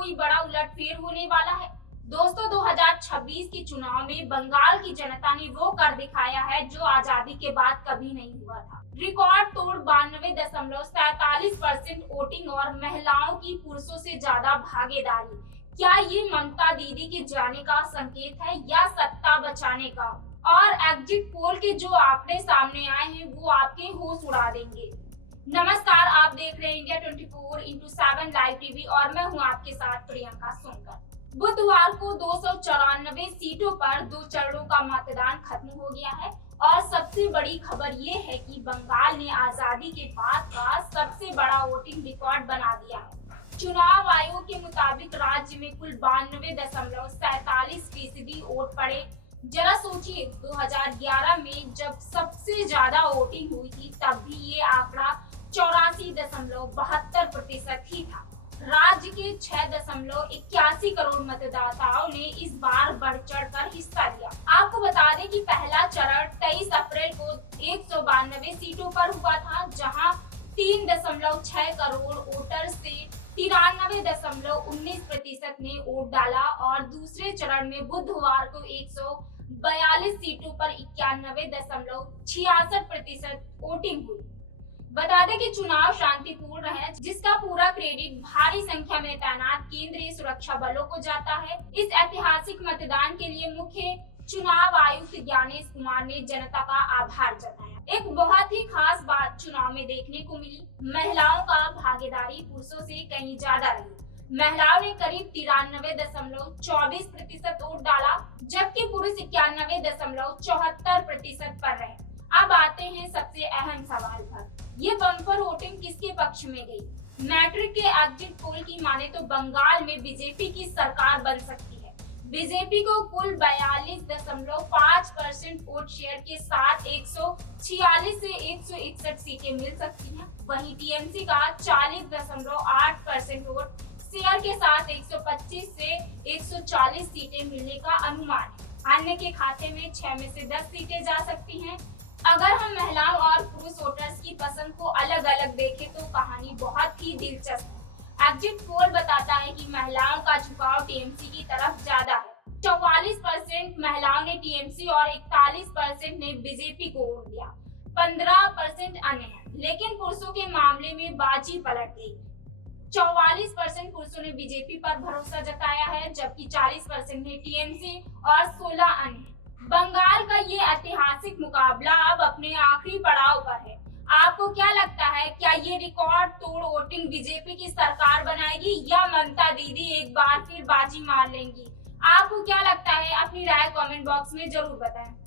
कोई बड़ा उलटफेर होने वाला है? दोस्तों, 2026 के चुनाव में बंगाल की जनता ने वो कर दिखाया है जो आजादी के बाद कभी नहीं हुआ था। रिकॉर्ड तोड़ 92.47% वोटिंग और महिलाओं की पुरुषों से ज्यादा भागीदारी। क्या ये ममता दीदी के जाने का संकेत है या सत्ता बचाने का? और एग्जिट पोल के जो आंकड़े सामने आए हैं वो आपके होश उड़ा देंगे। नमस्कार, आप देख रहे हैं इंडिया 24/7 लाइव टीवी और मैं हूं आपके साथ प्रियंका सोनकर। बुधवार को 294 सीटों पर 2 चरणों का मतदान खत्म हो गया है और सबसे बड़ी खबर ये है कि बंगाल ने आजादी के बाद का सबसे बड़ा वोटिंग रिकॉर्ड बना दिया है। चुनाव आयोग के मुताबिक राज्य में कुल 92.47% वोट पड़े। जरा सोचिए, 2011 में जब सबसे ज्यादा वोटिंग हुई थी तब भी ये आंकड़ा 84.72% ही था। राज्य के 6.81 करोड़ मतदाताओं ने इस बार बढ़ चढ़ कर हिस्सा लिया। आपको बता दें कि पहला चरण 23 अप्रैल को 192 सीटों पर हुआ था, जहां 3.6 करोड़ वोटर से 93.19% ने वोट डाला और दूसरे चरण में बुधवार को 142 सीटों पर 91.66% वोटिंग हुई। बता दें कि चुनाव शांतिपूर्ण रहे, जिसका पूरा क्रेडिट भारी संख्या में तैनात केंद्रीय सुरक्षा बलों को जाता है। इस ऐतिहासिक मतदान के लिए मुख्य चुनाव आयुक्त ज्ञानेश कुमार ने जनता का आभार जताया। एक बहुत ही खास बात चुनाव में देखने को मिली, महिलाओं का भागीदारी पुरुषों से कहीं ज्यादा रही। महिलाओं ने करीब 93.24% वोट डाला, जबकि पुरुष 91.74% पर रहे। अब आते हैं सबसे अहम सवाल पर, ये बम्पर वोटिंग किसके पक्ष में गई? मैट्रिक के एग्जिट पोल की माने तो बंगाल में बीजेपी की सरकार बन सकती है। बीजेपी को कुल 42.5% वोट शेयर के साथ 146 से 161 सीटें मिल सकती हैं। वहीं टीएमसी का 40.8% वोट शेयर के साथ 125 से 140 सीटें मिलने का अनुमान है। अन्य के खाते में 6 में से 10 सीटें जा सकती हैं। अगर हम महिलाओं और पुरुष वोटर्स की पसंद को अलग अलग देखें तो कहानी बहुत ही दिलचस्प है। एग्जिट पोल बताता है कि महिलाओं का झुकाव टीएमसी की तरफ ज्यादा है। 44% महिलाओं ने टीएमसी और 41% ने बीजेपी को वोट दिया। 15% अन्य है, लेकिन पुरुषों के मामले में बाजी पलट गई। 44% पुरुषों ने बीजेपी पर भरोसा जताया है, जबकि 40% ने टीएमसी और 16 अन्य। बंगाल का ये ऐतिहासिक मुकाबला अब अपने आखिरी पड़ाव पर है। आपको क्या लगता है, क्या ये रिकॉर्ड तोड़ वोटिंग बीजेपी की सरकार बनाएगी या ममता दीदी एक बार फिर बाजी मार लेंगी? आपको क्या लगता है? अपनी राय कमेंट बॉक्स में जरूर बताएं।